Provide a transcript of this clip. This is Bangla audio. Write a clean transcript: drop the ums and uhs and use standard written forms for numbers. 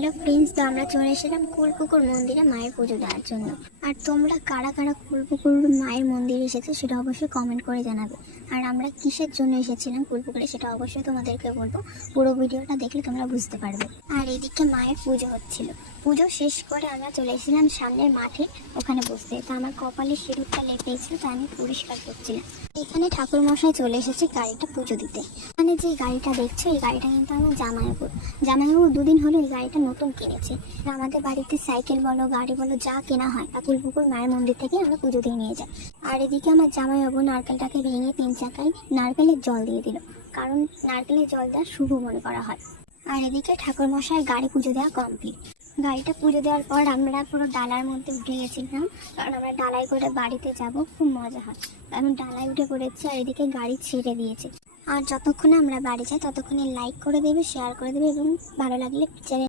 হ্যালো ফ্রেন্ডস, তো আমরা চলে এসেছিলাম কুলপুকুর মন্দিরে মায়ের পুজো দেওয়ার জন্য। আর তোমরা কারা কারা কুলপুকুর মায়ের মন্দিরে এসেছো সেটা অবশ্যই কমেন্ট করে জানাবে। আর আমরা কিসের জন্য এসেছিলাম কুলপুকুরে সেটা অবশ্যই তোমাদেরকে বলবো, পুরো ভিডিওটা দেখলে তোমরা বুঝতে পারবে। আর এদিকে মায়ের পুজো হচ্ছিল, পুজো শেষ করে আমরা চলে এসেছিলাম সামনের মাঠে, ওখানে বসতে। তো আমার কপালে সিঁদুরটা লেগেছিল, তো আমি পরিষ্কার করছিলাম। এখানে ঠাকুর মশাই চলে এসেছে গাড়িটা পুজো দিতে। মানে যে গাড়িটা দেখছো, এই গাড়িটা কিন্তু আমার জামাইবাবু দুদিন হলো এই গাড়িটা নতুন কিনেছে। আমাদের বাড়িতে সাইকেল বলো গাড়ি বলো যা কেনা হয় কুলপুকুর মায়ের মন্দির থেকে আমরা পুজো দিয়ে নিয়ে যাই। আর এদিকে আমার জামাইবাবু নারকেলটাকে ভেঙে 3 চাকায় নারকেলের জল দিয়ে দিল, কারণ নারকেলের জল দেওয়া শুভ মনে করা হয়। আর এদিকে ঠাকুর মশাই গাড়ি পুজো দেওয়া কমপ্লিট। গাড়িটা পুজো দেওয়ার পর আমরা পুরো ডালার মধ্যে উঠে গেছিলাম, কারণ আমরা ডালাই করে বাড়িতে যাব, খুব মজা হয়। আমি ডালায় উঠে পড়েছি, আর এদিকে গাড়ি ছেড়ে দিয়েছে। আর যতক্ষণে আমরা বাড়ি যাই ততক্ষণে লাইক করে দেবে, শেয়ার করে দেবে, এবং ভালো লাগলে চ্যানেল